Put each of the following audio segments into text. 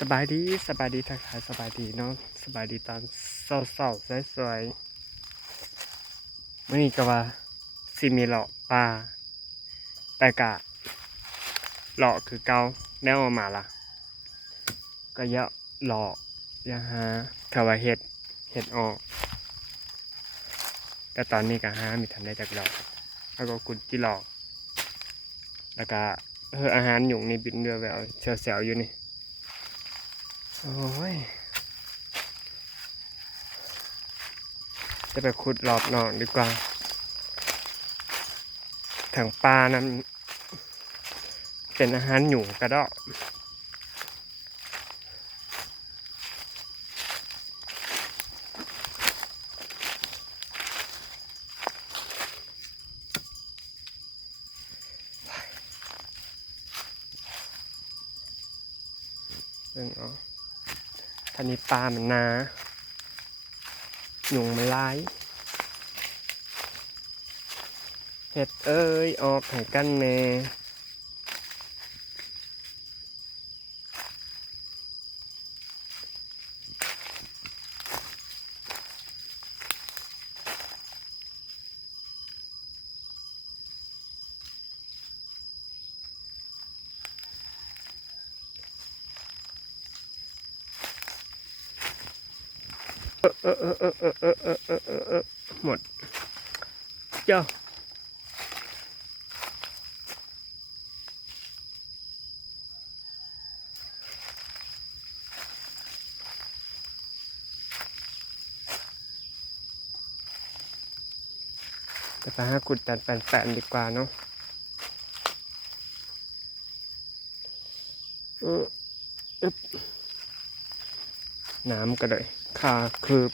สบายดีสบายดีทักทายสบายดีเนาะสบายดีตอนเศร้าๆสวยๆมื้อนี้ก็ว่าสิมีเลาะป่าแต่กะเลาะคือเก่าแนวเอามาล่ะก็อย่าเลาะอย่าหาถ้าว่าเฮ็ดออกแต่ตอนนี้ก็หามีทันได้จักเลาะแล้วก็กุดจิเลาะแล้วก็อาหารหยุ่งนี่บินเรือไปเอาแซวๆอยู่นี่โอ้ยจะไปขุดรอบนอกดีกว่าทางป่านั้น เป็นอาหารหยูกระดอกเรื่องอ๋อท่านี้ปลามันนาหยุงมันลายเห็ดเอ้ยออกให้กันแน่หมดเจ้าแต่ไปหาขุดแต่แปลนๆดีกว่าเนาะอึ๊บน้ำก็เลยขาคืบ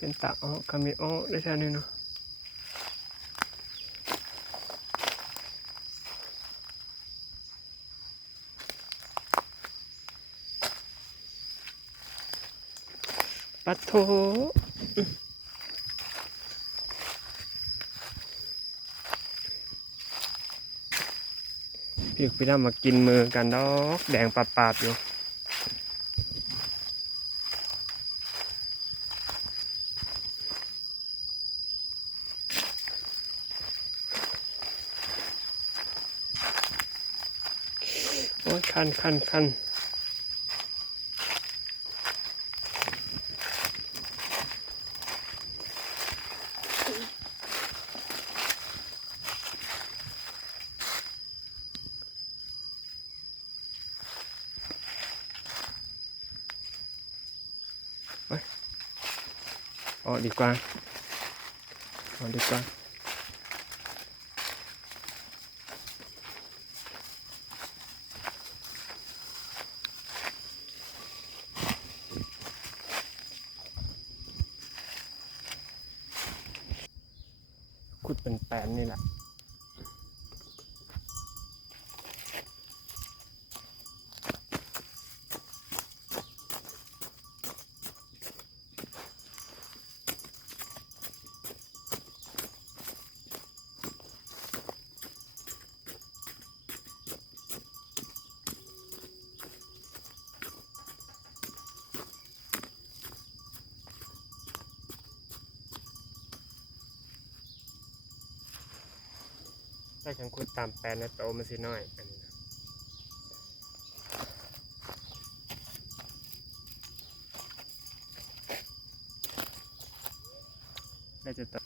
เป็นตาอ้อคามิอ้อได้แค่นี้เนาะปัดโถพี่ดำมากินมือกันดอกแดงปาดๆอยู่โอ้ยคันออกดีกว่าออกดีกว่าขุดเป็นแปลนนี่แหละถ้าฉันขุดตามแปลนนะโตมันสิน้อยอันนี้นะได้จะโต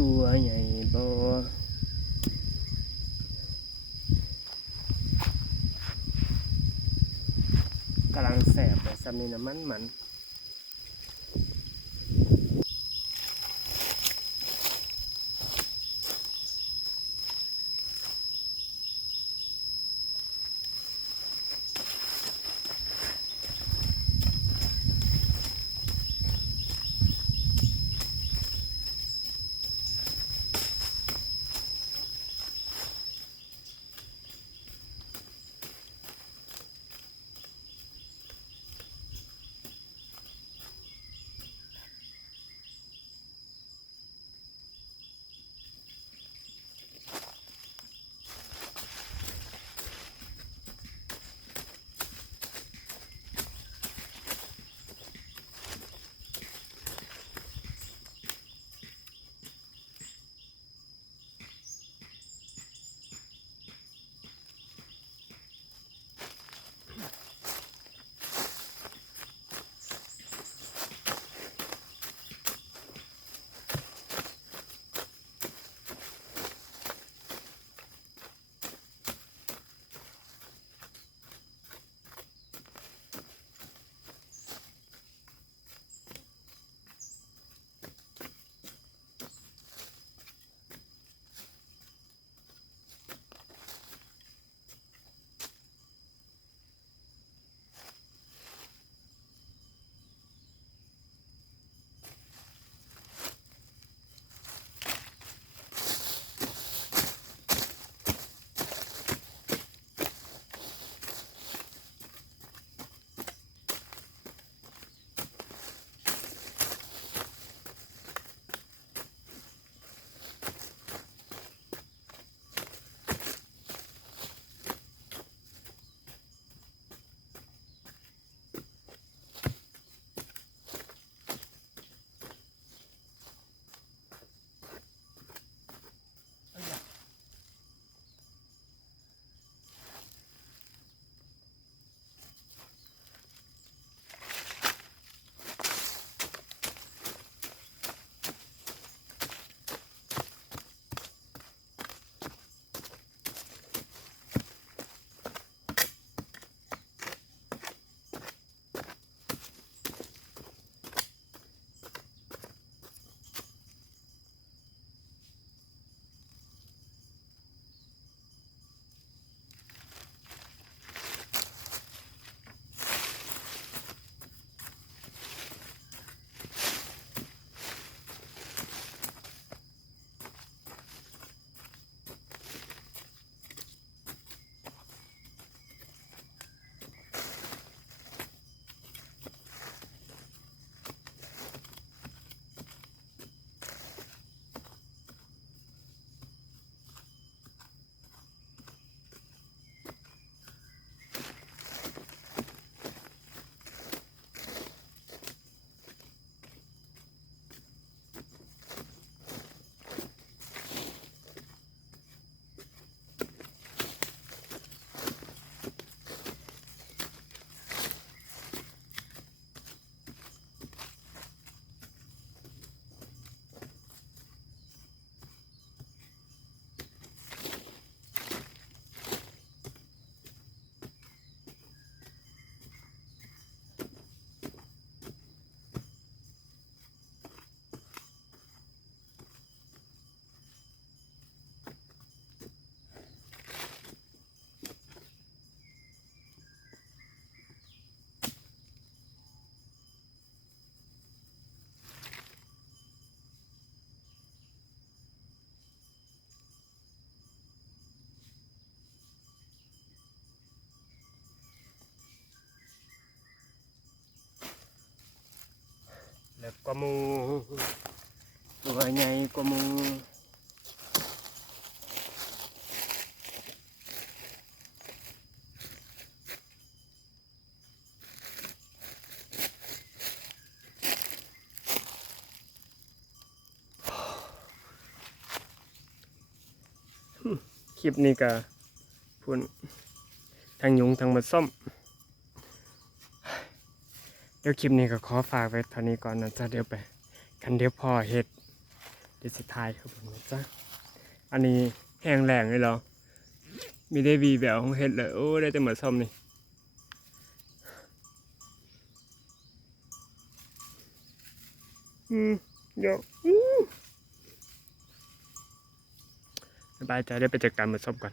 ตัวใหญ่บ่กำลังแสบแต่ซ้ำนี่นะมันแล้วก็หมูตัวใหญ่กว่าหมูคลิปนี้ก็พุ่นทางยุงทางมะส้มเดี๋ยวคลิปนี้ก็ขอฝากไว้เท่านี้ก่อนนะจ๊ะเดี๋ยวไปกันเดี๋ยวพ่อเฮ็ด เดี๋ยวสิทายครับผมนะจ๊ะอันนี้แห้งแรงเลยเหรอมีได้วีแววของเฮ็ดเลยโอ้ได้แต่เหมือนส้มนี่เดี๋ยวสบายใจได้ไปจัดการเหมือนส้มก่อน